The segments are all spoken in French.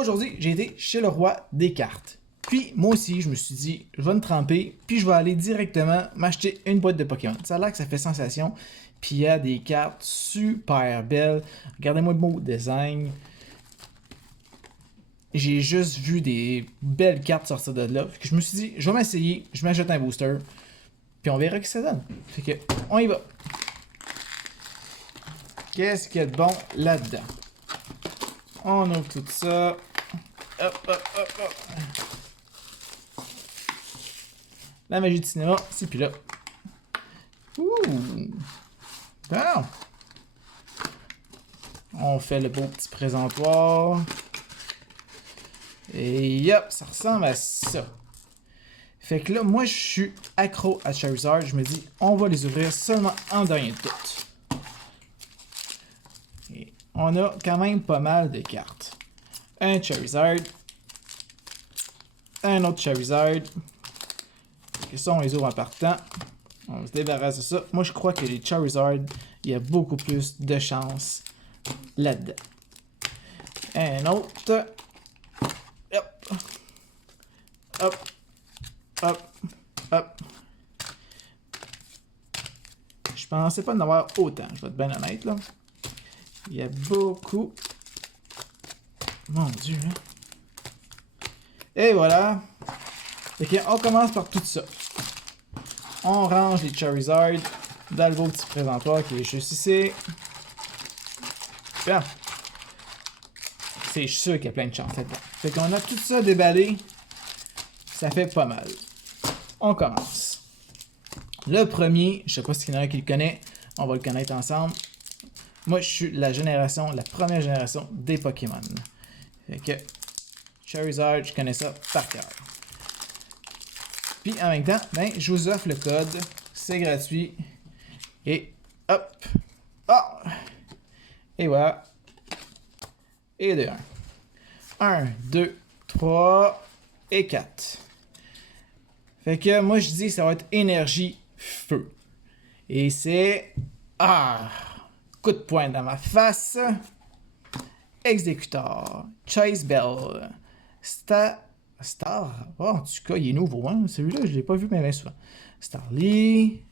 Aujourd'hui, j'ai été chez le roi des cartes. Puis, moi aussi, je me suis dit, je vais me tremper, puis je vais aller directement m'acheter une boîte de Pokémon. Ça a l'air que ça fait sensation. Puis, il y a des cartes super belles. Regardez-moi le beau design. J'ai juste vu des belles cartes sortir de là. Fait que je me suis dit, je vais m'essayer, je m'achète un booster. Puis on verra ce que ça donne. Fait que, on y va. Qu'est-ce qu'il y a de bon là-dedans? On ouvre tout ça. Hop, hop, hop, hop. La magie du cinéma, c'est plus là. Ouh! Bon. On fait le beau petit présentoir. Et hop, ça ressemble à ça. Fait que là, moi, je suis accro à Charizard. Je me dis, on va les ouvrir seulement en dernier tout. Et on a quand même pas mal de cartes. Un Charizard. Un autre Charizard. Et ça, on les ouvre en partant. On se débarrasse de ça. Moi, je crois que les Charizard, il y a beaucoup plus de chance là-dedans. Un autre. Hop. Hop. Hop. Hop. Je pensais pas en avoir autant, je vais être bien honnête, là. Il y a beaucoup. Mon Dieu, hein. Et voilà. Ok, on commence par tout ça. On range les Charizard dans le beau petit présentoir qui est juste ici. Bien. C'est sûr qu'il y a plein de chance là-dedans. Fait qu'on a tout ça déballé. Ça fait pas mal. On commence. Le premier, je sais pas s'il y en a un qui le connaît. On va le connaître ensemble. Moi, je suis la première génération des Pokémon. Fait que Charizard, je connais ça par cœur. Puis en même temps, ben, je vous offre le code. C'est gratuit. Et hop. Ah! Et voilà. Et de 1. 1, 2, 3 et 4. Fait que moi je dis ça va être énergie feu. Et c'est... Ah! Coup de poing dans ma face. Exécuteur. Chase Bell. Star. Oh, en tout cas, il est nouveau, hein? Celui-là, je l'ai pas vu même souvent. Starly.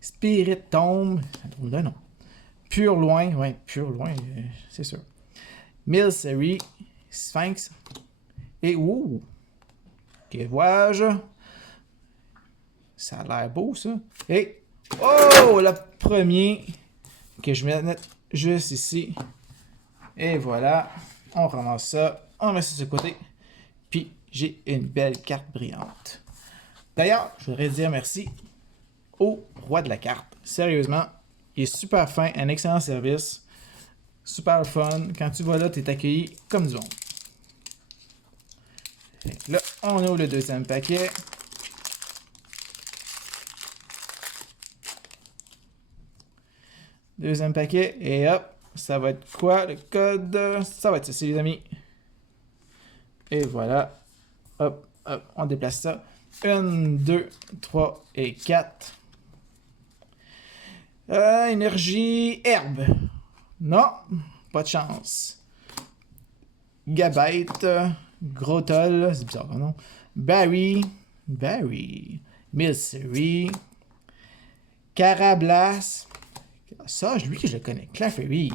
Spirit Tomb. C'est un drôle de nom. Pur Loin. Ouais, Pur Loin, c'est sûr. Milcery. Sphinx. Et ouh! Que vois-je? Ça a l'air beau, ça. Et... Oh! Le premier que je vais mettre juste ici. Et voilà. On ramasse ça. On met ça sur le côté. Puis, j'ai une belle carte brillante. D'ailleurs, je voudrais dire merci au roi de la carte. Sérieusement, il est super fin, un excellent service. Super fun. Quand tu vas là, tu es accueilli comme du monde. Là, on ouvre le deuxième paquet. Deuxième paquet. Et hop, ça va être quoi le code? Ça va être ça, les amis. Et voilà. Hop, hop, on déplace ça. 1, 2, 3 et 4. Énergie herbe. Non, pas de chance. Gabite. Grotol, c'est bizarre, non? Barry. Milcery. Carablas. Ça, lui, je le connais. Clefairy.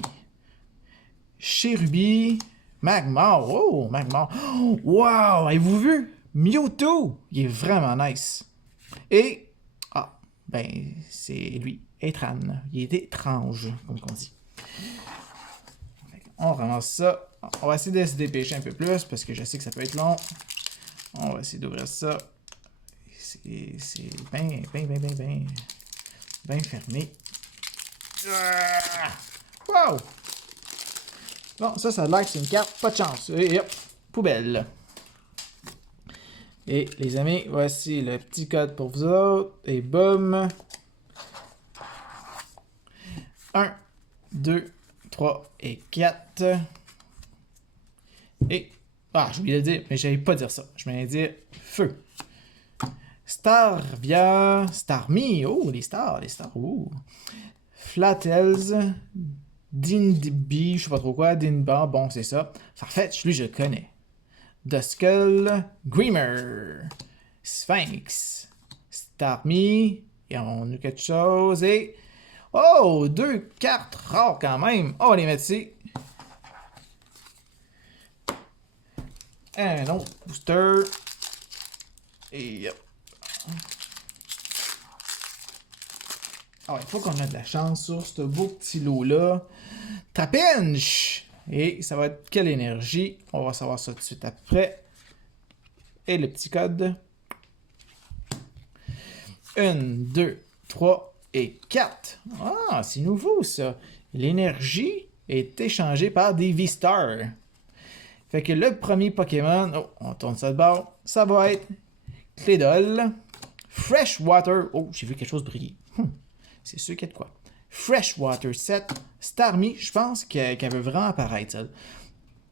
Cherubi. Magmar. Oh, Magmar. Oh, wow! Avez-vous vu? Mewtwo. Il est vraiment nice. Et... Ah, ben, c'est lui. Etran. Il est étrange, comme on dit. On ramasse ça. On va essayer de se dépêcher un peu plus parce que je sais que ça peut être long. On va essayer d'ouvrir ça. C'est bien fermé. Wow! Bon, ça a l'air que c'est une carte. Pas de chance. Et hop, poubelle. Et les amis, voici le petit code pour vous autres. Et boum! 1, 2, 3 et 4. Et... Ah, j'ai oublié de le dire, mais j'allais pas dire ça. Je m'allais dire feu. Starvia. Starmie. Oh, les stars. Oh. Flattels. Dinby, je sais pas trop quoi. Dinba, bon, c'est ça. Farfetch, lui, je le connais. Duskull, Grimmer, Sphinx, Starmie, et on a quelque chose, et... Oh! 2 cartes rares quand même! On va les mettre ici. Un autre booster. Et... Yep. Ah ouais, il faut qu'on ait de la chance sur ce beau petit lot-là. Trapinch! Et ça va être quelle énergie? On va savoir ça tout de suite après. Et le petit code. 1, 2, 3 et 4. Ah, c'est nouveau ça. L'énergie est échangée par des V-Stars. Fait que le premier Pokémon... Oh, on tourne ça de bord. Ça va être Claydol. Freshwater... Oh, j'ai vu quelque chose briller. C'est sûr qu'il y a de quoi. Freshwater 7. Starmie, je pense qu'elle veut vraiment apparaître, ça.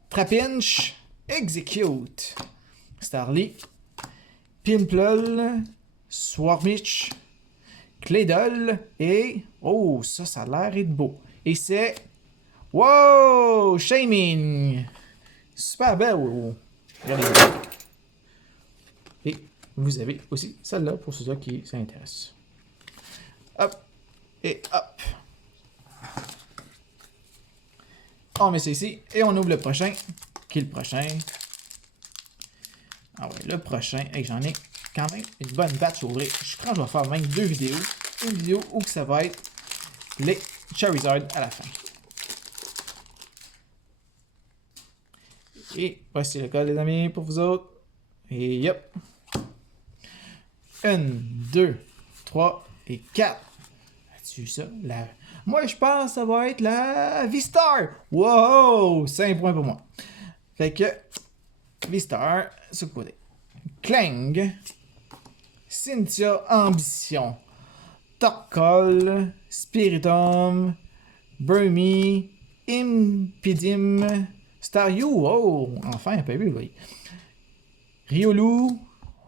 Trapinch. Execute. Starly. Pimple. Swarmich. Claydol. Et... Oh, ça a l'air d'être beau. Et c'est... Wow! Shaming! Super belle. Regardez. Et vous avez aussi celle-là pour ceux qui s'intéressent. Hop. Et hop. On met ça ici. Et on ouvre le prochain. Qui est le prochain? Ah ouais, le prochain. Et j'en ai quand même une bonne batch à ouvrir. Je crois que je vais faire même 2 vidéos. Une vidéo où ça va être les Charizard à la fin. Et voici le code, les amis, pour vous autres. Et yep. 1, 2, 3 et 4. As-tu vu ça? Moi, je pense que ça va être la V-Star. Wow! 5 points pour moi. Fait que V-Star, ce côté. Clang. Cynthia Ambition. Torkoal. Spiritomb. Burmy. Impidim. Staryu. Oh! Enfin, un peu vu, oui. Riolu.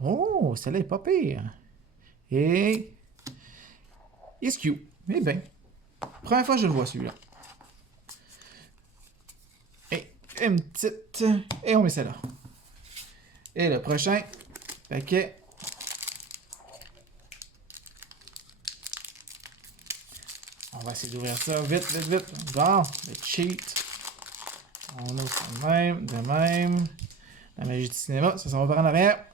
Oh, celle-là est pas pire. Et... Iskew. Eh bien. Première fois que je le vois, celui-là. Et une petite... Et on met celle-là. Et le prochain paquet. On va essayer d'ouvrir ça vite, vite, vite. Bon, le cheat. On ouvre ça de même, de même. La magie du cinéma, ça s'en va par en arrière.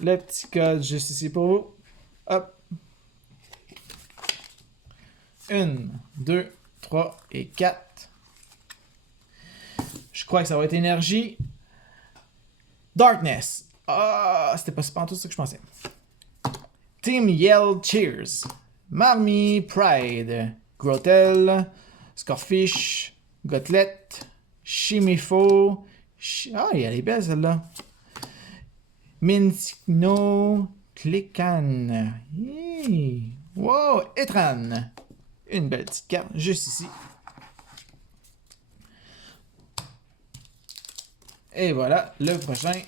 Le petit code juste ici pour vous. Hop. 1, 2, 3 et 4. Je crois que ça va être énergie. Darkness. Ah, c'était pas tout ce que je pensais. Team Yell Cheers. Marmie Pride. Grotel. Scorfish. Gotlet. Chimifo. Ah, elle est belle celle-là. Minsigno. Clickan. Wow, Etran. Une belle petite carte juste ici. Et voilà, le prochain.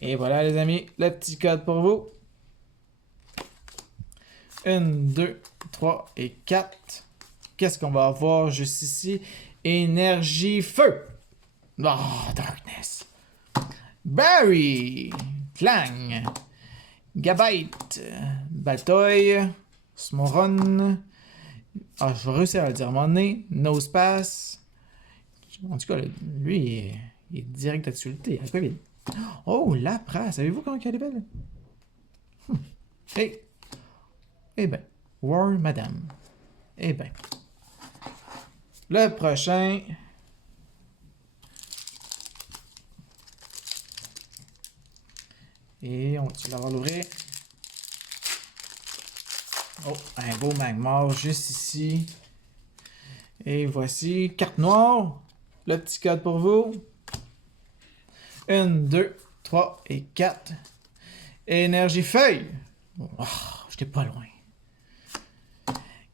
Et voilà les amis, le petit code pour vous. 1, 2, 3 et 4. Qu'est-ce qu'on va avoir juste ici? Énergie feu. Oh, darkness. Barry. Clang. Gabite. Baltoy. Smoron. Ah, je vais réussir à le dire à un moment donné. Nosepass. En tout cas, lui, il est direct d'actualité. Un peu vite. Oh, Lapras. Savez-vous comment elle est belle? Eh ben. War Madame. Eh ben. Le prochain. Et on va l'avoir l'ouvrir. Oh, un beau Magmar juste ici. Et voici, carte noire. Le petit code pour vous. 1, 2, 3 et 4. Énergie feuille. Oh, j'étais pas loin.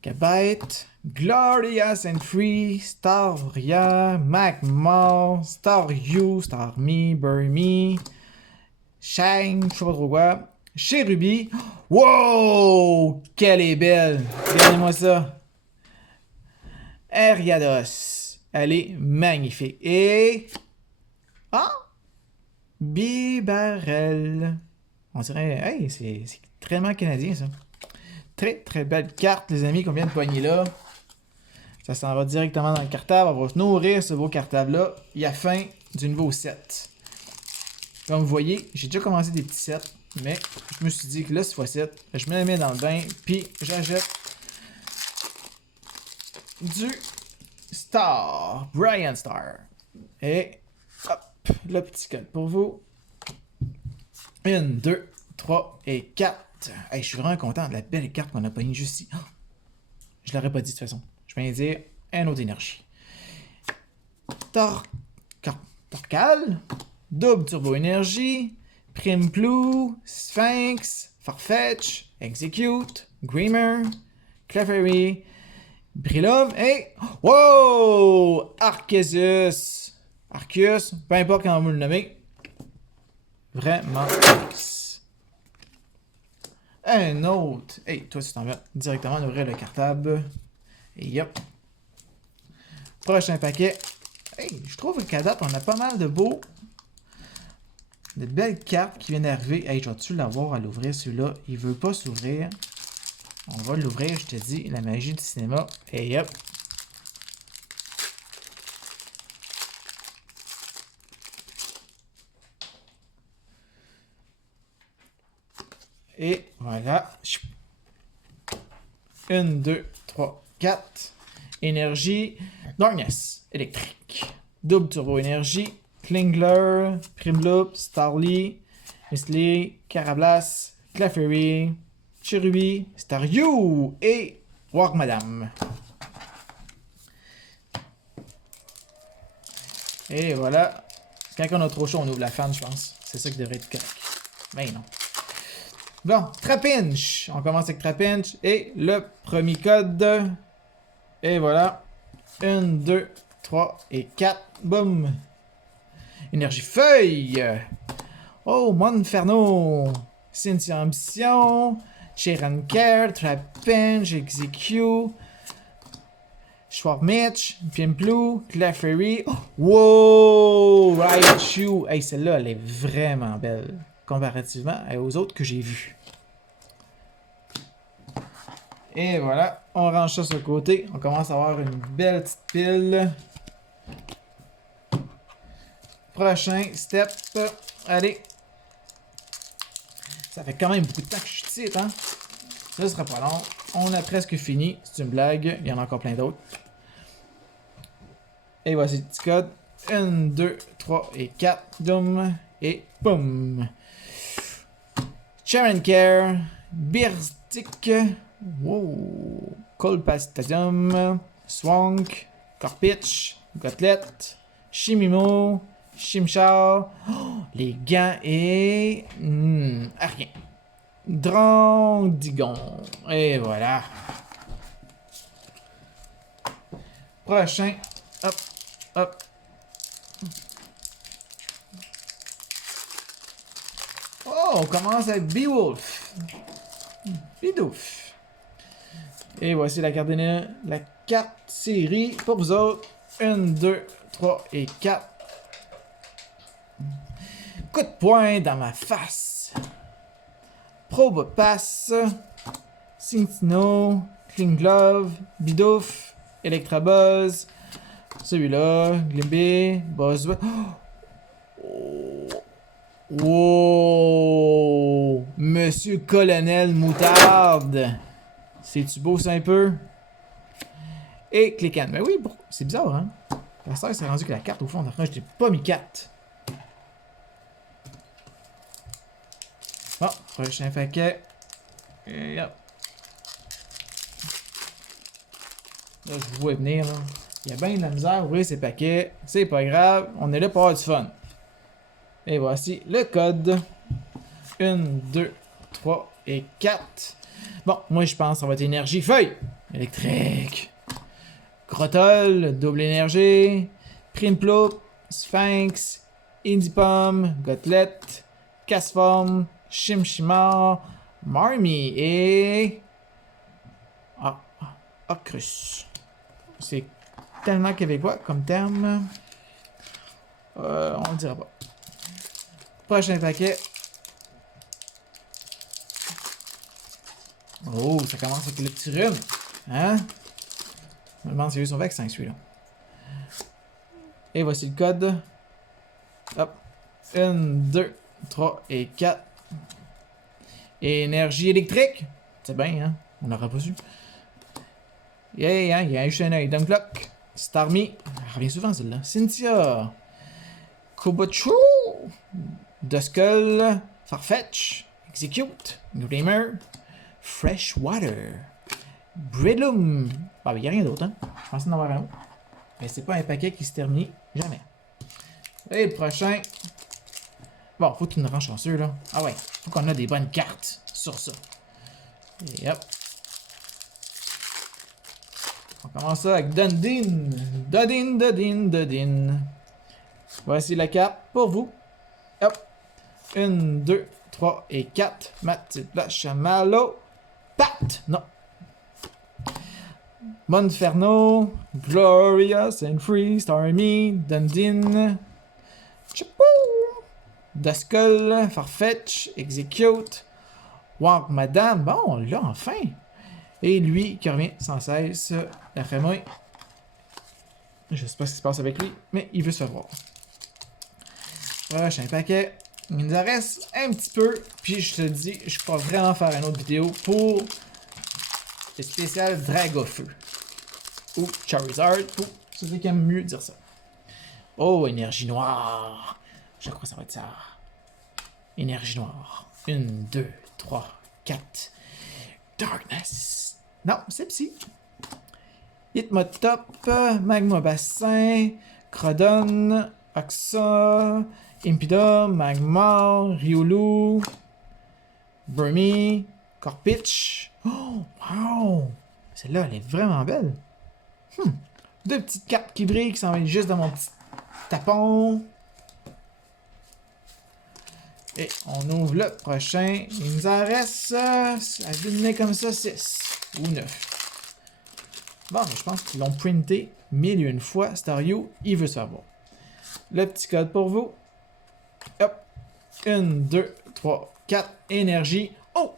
Gabite. Glorious and Free. Staria. Magmar. Staryu. Starmie. Burmy. Shang. Je sais pas trop quoi. Cherubi. Wow! Qu'elle est belle! Regardez-moi ça! Ariados. Elle est magnifique. Et... Ah! Bibarel. On dirait... Hey, c'est très canadien, ça. Très, très belle carte, les amis, qu'on vient de poigner là. Ça s'en va directement dans le cartable. On va se nourrir ce beau cartable-là. Il y a fin du nouveau set. Comme vous voyez, j'ai déjà commencé des petits sets. Mais je me suis dit que là, cette fois-ci, je me la mets dans le bain. Puis j'achète du Star. Brian Star. Et hop, le petit code pour vous. 1, 2, 3 et 4. Hey, je suis vraiment content de la belle carte qu'on a pognée juste ici. Oh, je l'aurais pas dit de toute façon. Je viens de dire un autre énergie. Torcal. Double turbo énergie. Primplou. Sphinx. Farfetch. Execute. Grimmer. Clefairy. Brilum. Et... Wow! Arceus. Arceus. Peu importe comment vous le nommez. Vraiment nice. Un autre. Hey, toi, tu t'en vas directement ouvrir le cartable. Et yep. Prochain paquet. Hey, je trouve qu'à date, on a pas mal de beaux. De belles cartes qui viennent d'arriver. Hey, je vais-tu l'avoir à l'ouvrir, celui-là? Il veut pas s'ouvrir. On va l'ouvrir, je te dis. La magie du cinéma. Et yep. Et voilà. 1, 2, 3, 4. Énergie. Darkness. Électrique. Double turbo énergie. Klingler. Primloop. Starly. Mistley. Carablas. Clefairy. Cherubi. Staryu. Et Rock Madame. Et voilà. Quand on a trop chaud, on ouvre la fan, je pense. C'est ça qui devrait être correct. Mais non. Bon, Trapinch. On commence avec Trapinch. Et le premier code. Et voilà. 1, 2, 3 et 4. Boum. Énergie feuille. Oh, Monferno. Cynthia Ambition. Sharon Care. Trapinch. Execute. Schwarmitch. Pimplu. Clefairy. Oh, wow! Raichu. Hey, celle-là, elle est vraiment belle. Comparativement aux autres que j'ai vus. Et voilà, on range ça sur le côté. On commence à avoir une belle petite pile. Prochain step. Allez. Ça fait quand même beaucoup de temps que je suis ici, hein? Ça sera pas long. On a presque fini. C'est une blague. Il y en a encore plein d'autres. Et voici le petit code. 1, 2, 3 et 4. Doom. Et boum. Sharon Care, Birstic, wow, Colpastadium, Swank, Corpitch, Gotlette, Chimimo, Chimchar, oh, les gants et... rien. Drondigon. Et voilà. Prochain. Hop, hop. Oh, on commence avec Beowulf. Bidouf. Et voici la carte série pour vous autres. 1, 2, 3 et 4. Coup de poing dans ma face. Probopass. Cintino. Klingglove. Bidouf. Electrabuzz. Celui-là. Glimbé. Buzzword. Wow! Monsieur Colonel Moutarde! C'est-tu beau ça un peu? Et Clickan. Mais oui, c'est bizarre, hein? La sœur s'est rendu que la carte, au fond, je n'ai pas mis 4. Bon, prochain paquet. Et hop. Là, je vous vois venir, là. Il y a bien de la misère à ouvrir ces paquets. C'est pas grave, on est là pour avoir du fun. Et voici le code. 1, 2, 3 et 4. Bon, moi je pense que ça va être énergie feuille. Électrique. Grotol, double énergie. Primplop, Sphinx, Indipom, Gotlette, Casform, Chimchimar, Marmy et... Ocrus. C'est tellement québécois comme terme. On le dira pas. Prochain paquet. Oh, ça commence avec le petit rhume. Hein? Je me demande si j'ai eu son vaccin, celui-là. Et voici le code. Hop. 1, 2, 3 et 4. Énergie électrique. C'est bien, hein? On n'aurait pas su. Yeah, hein? Il y a un œil. Dunklock. Starmie. Elle revient souvent, celle-là. Cynthia. Kobochu. Duskull. Farfetch. Execute. Glimmer. Freshwater. Bridlum. Ah, mais il n'y a rien d'autre, hein? Je pensais en avoir un autre. Mais c'est pas un paquet qui se termine jamais. Et le prochain. Bon, faut qu'il nous rende chanceux, là. Ah ouais, faut qu'on ait des bonnes cartes sur ça. Et hop. On commence ça avec Dundin. Dundin. Voici la carte pour vous. Hop. 1, 2, 3 et 4. Mathilda Chamallow. Pat! Non. Monferno. Glorious and Free. Starmie. Dundin. Chapou! Duskull, Farfetch, Execute, Walk Madame, bon, là, enfin! Et lui qui revient sans cesse, après moi. Je sais pas ce qui se passe avec lui, mais il veut se faire voir. Prochain paquet. Il nous en reste un petit peu, puis je te dis, je peux vraiment faire une autre vidéo pour le spécial Dragofeu. Ou Charizard, ou celui qui aime mieux dire ça. Oh, énergie noire! Je crois que ça va être ça. Énergie noire. 1, 2, 3, 4. Darkness. Non, c'est psy. Hitma Top. Magma Bassin. Crodon. Oxa. Impida. Magmar. Riolu. Burmy. Corpitch. Oh, wow! Celle-là, elle est vraiment belle. Deux petites cartes qui brillent qui s'en vont juste dans mon petit tapon. Et on ouvre le prochain. Il nous en reste, à deviner comme ça, 6 ou 9. Bon, je pense qu'ils l'ont printé 1001 fois. Stario, il veut savoir. Le petit code pour vous. Hop. 1, 2, 3, 4. Énergie. Oh!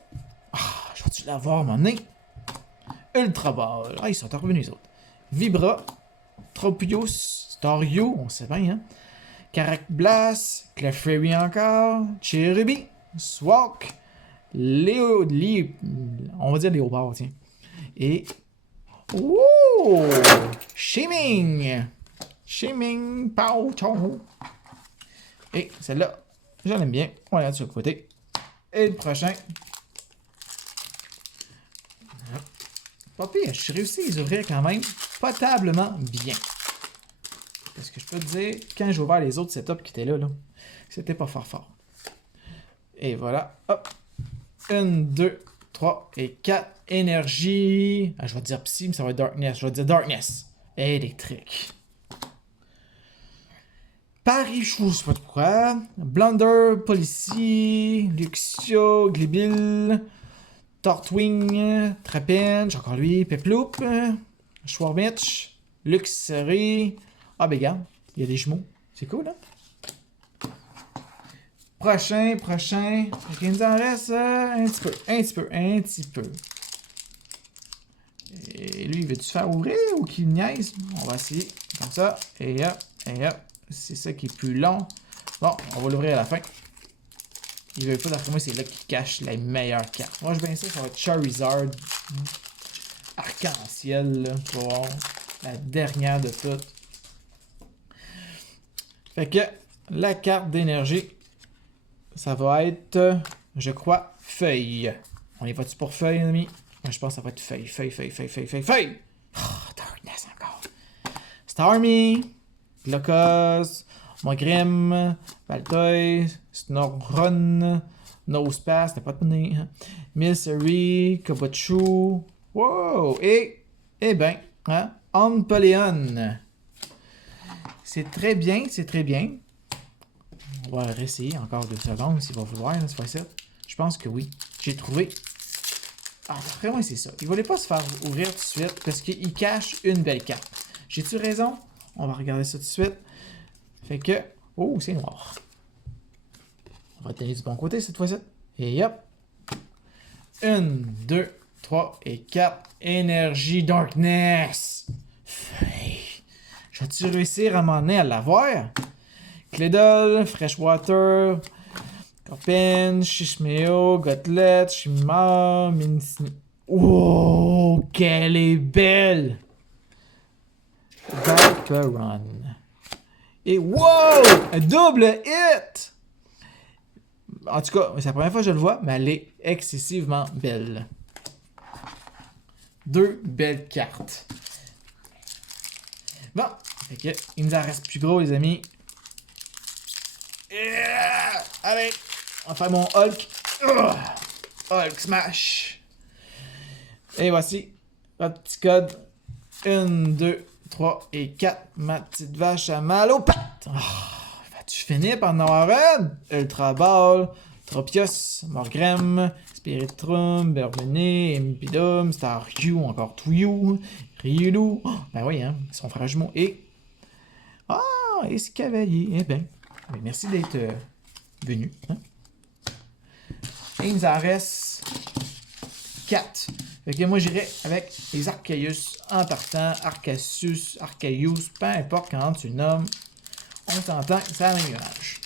Ah, je vais-tu l'avoir, mon nez? Ultra Ball. Ah, ils sont revenus, les autres. Vibra. Tropius. Stario, on sait bien, hein? Carac-Blast, Clefairy encore, Cherubi, Swalk, on va dire Léopard, tiens. Et... Oh! Shaming! Shaming, Pao, Chong. Et celle-là, j'en aime bien. On la regarde sur le côté. Et le prochain. Pas pire, j'ai réussi à les ouvrir quand même potablement bien. Parce que je peux te dire, quand j'ai ouvert les autres setups qui étaient là, c'était pas fort. Et voilà, hop. 1, 2, 3 et 4. Énergie. Ah, je vais dire Psy, mais ça va être Darkness. Je vais dire Darkness. Électrique. Paris, je sais pas pourquoi. Blunder, Policy, Luxio, Glibil, Tortwing, Trapinch, encore lui, Peploop, Schwarmitch, Luxery. Ah, ben regarde, il y a des jumeaux. C'est cool, hein? Prochain. Il nous en reste un petit peu. Et lui, il veut-tu faire ouvrir ou qu'il niaise? On va essayer comme ça. Et hop. C'est ça qui est plus long. Bon, on va l'ouvrir à la fin. Il veut pas, d'après moi, c'est là qu'il cache la meilleure carte. Moi, je bien ça va être Charizard. Arc-en-ciel, là. Tu vas voir. La dernière de toutes. Fait que la carte d'énergie, ça va être, je crois, feuille. On est pas-tu pour feuille, les amis? Moi, je pense que ça va être feuille. Oh, Darkness encore. Starmie, Glocos, Mogrim, Baltoy, Snorron, Nosepass, t'as pas de nez. Milcery, Kobochu. Wow! Et ben, hein? Ampléon. C'est très bien. On va réessayer encore 2 secondes s'il va vouloir, cette fois-ci. Je pense que oui. J'ai trouvé. Ah, après moi, c'est ça. Il ne voulait pas se faire ouvrir tout de suite parce qu'il cache une belle carte. J'ai-tu raison? On va regarder ça tout de suite. Fait que... Oh, c'est noir. On va tenir du bon côté cette fois-ci. Et hop. 1, 2, 3 et 4. Énergie Darkness. Je vais-tu réussir à m'en aller à l'avoir? Clédol, Freshwater, Corpin, Shishmeo, Gotlet, Shima, Mincini. Oh, qu'elle est belle! Run. Et wow! Un double hit! En tout cas, c'est la première fois que je le vois, mais elle est excessivement belle. 2 belles cartes. Bon, fait que, il nous en reste plus gros, les amis. Yeah! Allez, on va faire mon Hulk. Hulk Smash. Et voici votre petit code. 1, 2, 3 et 4. Ma petite vache à mal aux pattes. Vas-tu finir par en avoir une? Ultra Ball, Tropius, Morgrem, Spiritrum, Berbené, Impidum, Staryu, encore Tuyu, Ryulu. Oh, ben oui, hein, son frère jumeau. Et... Ah, et ce cavalier. Eh bien, merci d'être venu. Hein? Et il nous en reste 4. Fait que moi, j'irai avec les Archaeus en partant. Arcasus, Archaeus, peu importe comment tu le nommes. On s'entend que c'est la même image.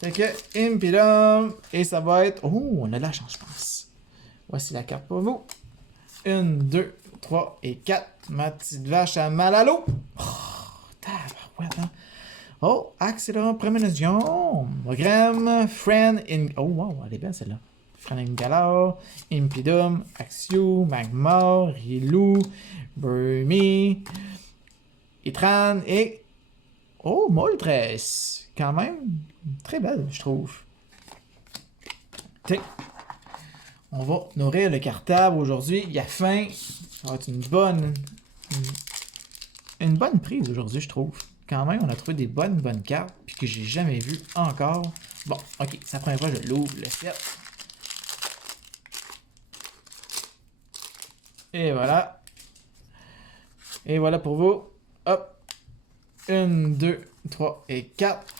Fait que Impidum. Et ça va être... Oh, on a de la chance, je pense. Voici la carte pour vous. 1, 2, 3 et 4. Ma petite vache à mal à l'eau. Oh, tabarouette, hein? Oh, accélérant prémonition. Mogram, Friend in... Oh, wow, elle est belle celle-là. Friend in Galar, Impidum, Axio, Magma, Rilou, Burmy, Itran et... Oh, Moltres. Quand même, très belle, je trouve. T'sais, on va nourrir le cartable aujourd'hui. Il y a faim. Ça va être une bonne prise aujourd'hui, je trouve. Quand même, on a trouvé des bonnes cartes, puis que j'ai jamais vu encore. Bon, ok, c'est la première fois que je l'ouvre, le set. Et voilà. Et voilà pour vous. Hop. 1, 2, 3 et 4.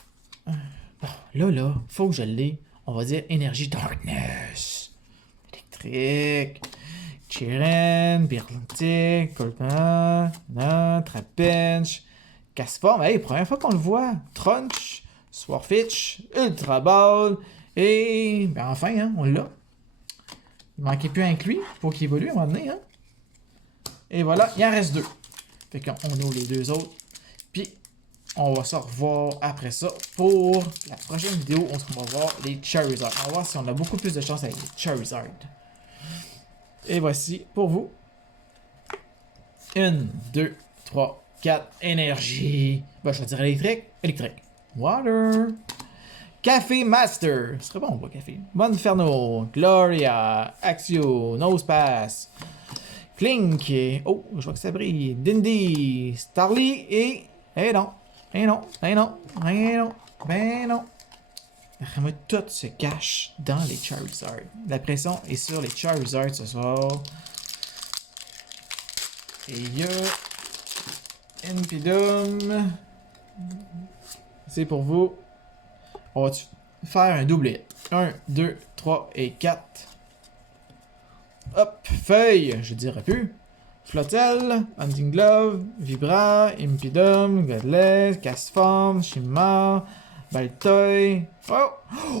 Bon, là, faut que je l'ai. On va dire énergie darkness. Électrique. Chiren, Birlantic, Colpin, Trapinch, Casform. Hey, première fois qu'on le voit. Trunch, Swarfitch, Ultra Ball. Et ben enfin, hein, on l'a. Il manquait plus un que lui pour qu'il évolue à un moment donné. Hein. Et voilà, il en reste 2. Fait qu'on ouvre les 2 autres. Puis, on va se revoir après ça pour la prochaine vidéo. On va voir les Charizard. On va voir si on a beaucoup plus de chance avec les Charizard. Et voici pour vous. 1, 2, 3, 4. Énergie. Ben, je vais dire électrique. Électrique. Water. Café Master. Ce serait bon, quoi, café. Monferno. Gloria. Axio. Nosepass. Clink. Oh, je vois que ça brille. Dindy. Starly. Et. Eh non. Eh non. Eh non. Eh non. Ben non. Vraiment, tout se cache dans les Charizard. La pression est sur les Charizard ce soir. Et il y a Impidum. C'est pour vous. On va faire un doublé. 1, 2, 3 et 4. Hop, feuille, je dirais plus. Flottel, Hunting Glove, Vibra, Impidum, Godless, Castform, Shimar, Baltoy. Oh!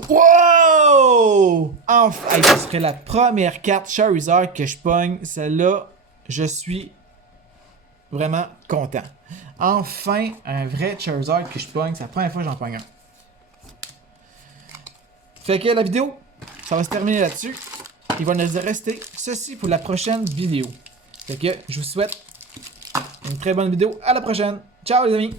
Wow! Enfin, hey, ce serait la première carte Charizard que je pogne. Celle-là, je suis vraiment content. Enfin, un vrai Charizard que je pogne. C'est la première fois que j'en pogne un. Fait que la vidéo, ça va se terminer là-dessus. Il va nous rester ceci pour la prochaine vidéo. Fait que je vous souhaite une très bonne vidéo. À la prochaine. Ciao les amis!